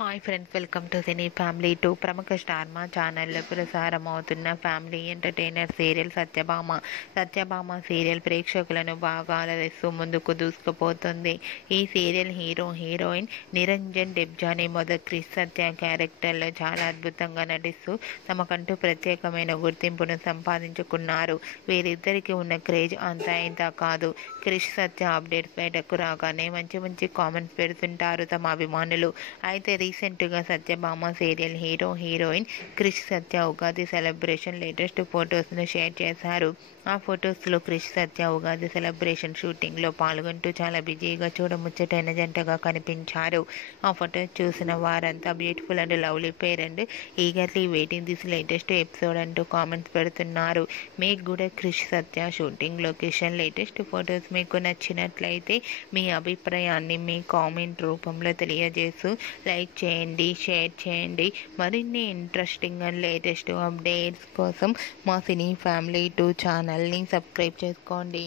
Hi friends, welcome to cine family 2. ప్రముఖ star మా ఛానల్లో ప్రసారం అవుతున్న family entertainer serial Satyabhama serial ప్రేక్షకులను బాగా అలరిస్తూ ముందుకు దూసుకుపోతుంది. ఈ సీరియల్ హీరోయిన్ నిరంజన్ డెబ్జానీ మొదటి క్రిష్ సత్య క్యారెక్టర్లో చాలా అద్భుతంగా నటిస్తూ తమకంటూ ప్రత్యేకమైన గుర్తింపును సంపాదించుకున్నారు. వీరిద్దరికీ ఉన్న క్రేజ్ అంతా ఇంత కాదు. క్రిష్ సత్య అప్డేట్స్ బయటకు రాగానే మంచి కామెంట్స్ పెడుతుంటారు తమ అభిమానులు. అయితే రీసెంట్గా సత్యభామ సీరియల్ హీరోయిన్ క్రిష్ సత్య ఉగాది సెలబ్రేషన్ లేటెస్ట్ ఫొటోస్ను షేర్ చేశారు. ఆ ఫొటోస్లో క్రిష్ సత్య ఉగాది సెలబ్రేషన్ షూటింగ్లో పాల్గొంటూ చాలా బిజీగా చూడముచ్చటైన జంటగా కనిపించారు. ఆ ఫొటోస్ చూసిన వారంతా beautiful and lovely pair and eagerly waiting this latest episode అంటూ కామెంట్స్ పెడుతున్నారు. మీకు కూడా క్రిష్ సత్య షూటింగ్ లొకేషన్ లేటెస్ట్ ఫొటోస్ మీకు నచ్చినట్లయితే మీ అభిప్రాయాన్ని మీ కామెంట్ రూపంలో తెలియజేస్తూ లైక్ చేయండి, షేర్ చేయండి. మరిన్ని ఇంట్రెస్టింగ్ అండ్ లేటెస్ట్ అప్డేట్స్ కోసం మా సినీ ఫ్యామిలీ 2 ఛానల్ని సబ్స్క్రైబ్ చేసుకోండి.